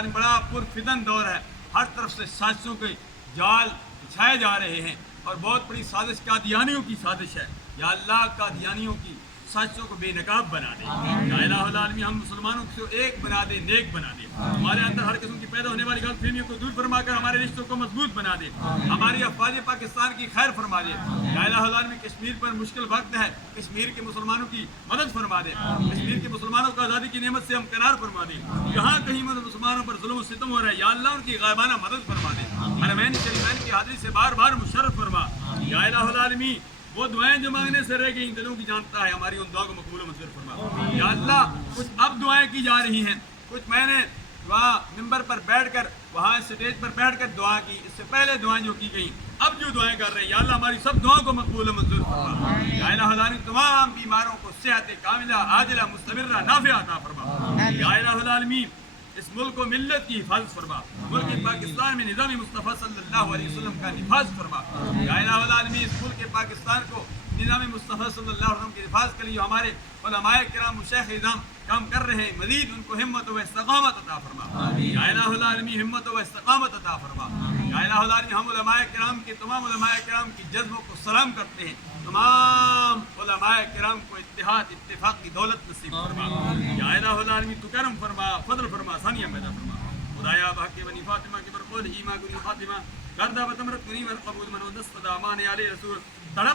العالمین بڑا پرفتن دور ہے، ہر طرف سے سازشوں کے جال بچھائے جا رہے ہیں اور بہت بڑی سازش قادیانیوں کی سازش ہے۔ یا اللہ قادیانیوں کی سازشوں کو بے نقاب بنا دے۔ یا الہ العالمین ہم مسلمانوں کو ایک بنا دے، نیک بنا دے، ہمارے اندر ہر قسم کی پیدا ہونے والی غلط فہمیوں کو دور فرما کر ہمارے رشتوں کو مضبوط بنا دے، ہماری افواج پاکستان کی خیر فرما دے۔ یا الہ العالمین کشمیر پر مشکل وقت ہے، کشمیر کے مسلمانوں کی مدد فرما دے، کشمیر کے مسلمانوں کو آزادی کی نعمت سے ہمکنار فرما دے۔ جہاں کہیں مسلمانوں پر ظلم و ستم ہو رہا ہے یا اللہ ان کی غائبانہ مدد فرما دے، حرمین شریفین کی حاضری سے بار بار مشرف فرما۔ یا الہ العالمین وہ دعائیں جو مانگنے سے رہ گئی دلوں کی جانتا ہے، ہماری ان دعا کو مقبول و منظور فرما۔ یا اللہ کچھ اب دعائیں کی جا رہی ہیں، کچھ میں نے وہاں ممبر پر بیٹھ کر وہاں اسٹیج پر بیٹھ کر دعا کی، اس سے پہلے دعائیں جو کی گئیں اب جو دعائیں کر رہے ہیں یا اللہ ہماری سب دعاؤں کو مقبول و منظور فرما۔ یا الہ العالمین تمام بیماروں کو صحت کاملہ عاجلہ مستمرہ نافعہ عطا فرما۔ یا الہ العالمین اس ملک و ملت کی حفاظت فرما، ملک پاکستان میں نظام مصطفیٰ صلی اللہ علیہ وسلم کا نفاذ فرما۔ یا الہ العالمین اس ملک پاکستان کو نظام مصطفیٰ صلی اللہ علیہ وسلم کے نفاذ کے لیے جو ہمارے علماء کرام و شیخ اعظام کام کر رہے ہیں مزید ان کو ہمت و استقامت عطا فرما۔ یا الہ العالمین ہمت و استقامت عطا فرما۔ یا الہ العالمین ہم علماء کرام کے تمام علماء کرام کی جذبوں کو سلام کرتے ہیں، تمام علماء کرام کو اتحاد اتفاق کی دولت نصیب فرما۔ یا الہ العالمین تو کرم فرما، فضل فرما، ثانیہ پیدا فرما۔ خدایا بحق بنی فاطمہ کی برقول ایما گنی فاطمہ گردہ بتمرت گنی ورقبود من و دست امان علی رسول تڑپ